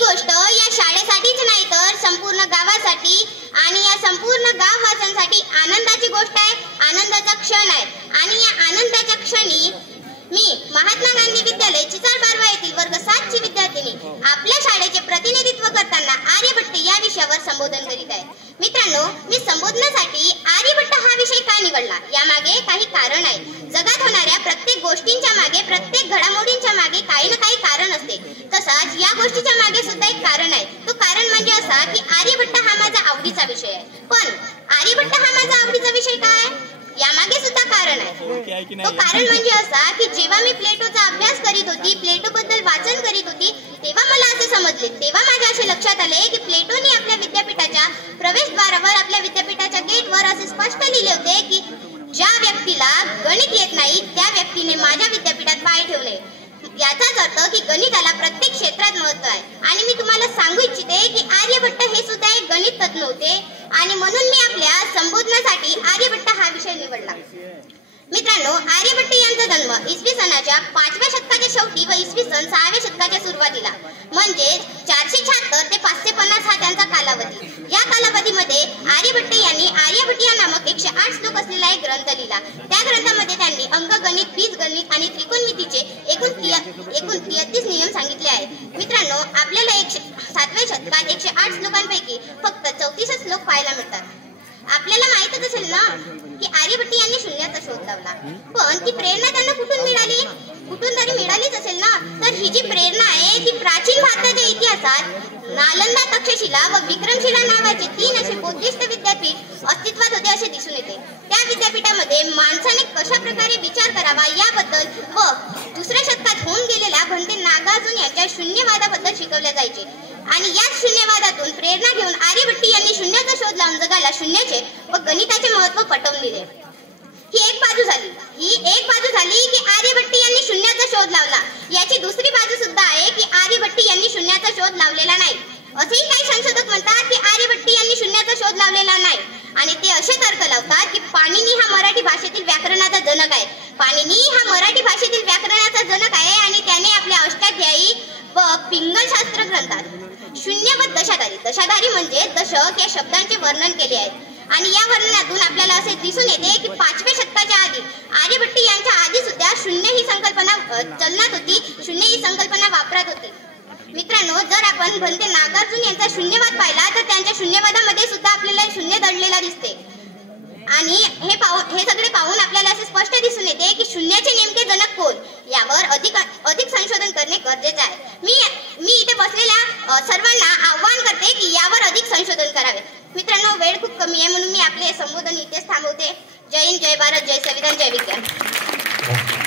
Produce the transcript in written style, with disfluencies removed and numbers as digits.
गोष्ट या शाळेसाठीच नाही तर संपूर्ण गावासाठी आणि या संपूर्ण गाववासियांसाठी आनंदाची गोष्ट आहे, आनंदाचा क्षण आहे। आणि या आनंदाच्या क्षणी मी महात्मा गांधी विद्यालय चिचाळ बारवा येथील वर्ग 7 ची विद्यार्थिनी आपल्या शाळेचे प्रतिनिधित्व करताना आर्यभट्ट या विषयावर संबोधन करीत आहे। मित्रांनो, मी संबोधनासाठी आर्यभट्ट हा विषय का निवडला यामागे काही कारण आहे। जगात होणाऱ्या प्रत्येक गोष्टींच्या मागे, प्रत्येक घडामोडींच्या मागे काही ना काही कारण असते। तसाच या गोष्टीच्या मागे सुद्धा एक कारण आहे। तो कारण म्हणजे असा की आर्यभट्ट हा माझा आवडीचा विषय आहे। पण आर्यभट्ट हा माझा आवडीचा विषय काय यामागे सुद्धा कारण आहे। तो कारण म्हणजे असा की जेव्हा मी प्लेटोचा अभ्यास करीत होती, प्लेटो बद्दल वाचन करीत होती, तेव्हा मला असे समजले, तेव्हा माझ्या असे लक्षात आले की प्लेटोने आपल्या विद्यापीठाच्या प्रवेशद्वारावर, आपल्या विद्यापीठाच्या गेटवर असे स्पष्ट लिहिले होते की ज्या व्यक्तीला गणित येत नाही त्या व्यक्तीने माझ्या विद्यापीठात पाय ठेवले। याचाच अर्थ की गणिताला प्रत्येक क्षेत्रात महत्त्व आहे। आणि मी तुम्हाला सांगू इच्छिते की आर्यभट्ट हे सुद्धा एक गणित तज्ञ होते आणि म्हणून मी आपल्या संबोधनासाठी आर्यभट्ट हा विषय निवडला। मित्रांनो, आर्यभट्ट यांचा जन्म इसवी सनाच्या 5व्या शतकाच्या शेवटी व इसवी सन 6व्या शतकाच्या सुरुवातीला म्हणजे 476 ते 550 हा त्यांचा कालावधी। या कालावधीमध्ये आर्यभट्ट यांनी आर्यभट्टीय नामक 108 श्लोक असलेला एक ग्रंथ लिहिला। त्या ग्रंथामध्ये त्यांनी अंकगणित, बीजगणित आणि त्रिकोणमितीचे एकूण 33 नियम सांगितले आहेत। मित्रांनो, आपल्याला 7व्या शतकात 108 श्लोकांपैकी फक्त 34 श्लोक पाहायला मिळतात। आपल्याला माहितच असेल ना की आर्यभट्ट यांनी शून्याचा शोध लावला, पण ती प्रेरणा त्यांना कुठून मिळाली? कुठून तरी मिळालीच असेल ना। तर ही जी प्रेरणा आहे ती प्राचीन भारताच्या इतिहासात नालंदा, तक्षशिला व विक्रमशिला नावाचे 3 असे बौद्धिस्ट विद्यापीठ अस्तित्वात होते असे दिसून येते। त्या विद्यापीठामध्ये माणसाने कशा प्रकारे विचार करावा याबद्दल व दुसऱ्या शतकात होऊन गेलेल्या भंते नागार्जुन यांच्या शून्यवादाबद्दल शिकवले जायचे। आणि याच शून्यवादातून प्रेरणा घेऊन आर्यभट्ट यांनी शून्याचा शोध लावून जगाला शून्याचे व गणिताचे महत्त्व पटवून दिले। ही एक बाजू झाली की आर्यभट्ट यांनी शून्याचा शोध लावला। याची दुसरी बाजू सुद्धा आहे की आर्यभट्ट यांनी शून्याचा शोध लावलेला नाही। असेही काही संशोधक म्हणतात की आर्यभट्ट यांनी शून्याचा शोध लावलेला नाही आणि ते असे तर्क लावतात की पाणिनी हा मराठी भाषेतील व्याकरणाचा जनक आहे। पाणिनी हा मराठी भाषेतील व्याकरणाचा जनक आहे आणि त्याने आपल्या अष्टाध्यायी व पिंगलशास्त्र ग्रंथात शून्य व दशाधारी म्हणजे दशक या शब्दांचे वर्णन केले आहे। आणि या वर्णनातून आपल्याला असे दिसून येते की 5व्या शतकाच्या आधी आर्यभट्ट यांच्या आधी सुद्धा शून्य ही संकल्पना चलनात होती, शून्य ही संकल्पना वापरात होती। मित्रांनो, जर आपण भंते नागार्जुन यांचा शून्यवाद पाहिला तर त्यांच्या शून्यवादामध्ये सुद्धा आपल्याला शून्य दडलेला दिसते। आणि हे सगळे पाहून आपल्याला असे स्पष्ट दिसून येते की शून्याचे नेमके जनक कोण यावर अधिक संशोधन करणे गरजेचे आहे। मी इथे बसलेल्या सर्वांना आव्हान करते की यावर अधिक संशोधन करावे। मित्रांनो, वेळ खूप कमी आहे म्हणून मी आपले संबोधन इथेच थांबवते। जय हिंद, जय भारत, जय संविधान, जय विज्ञान।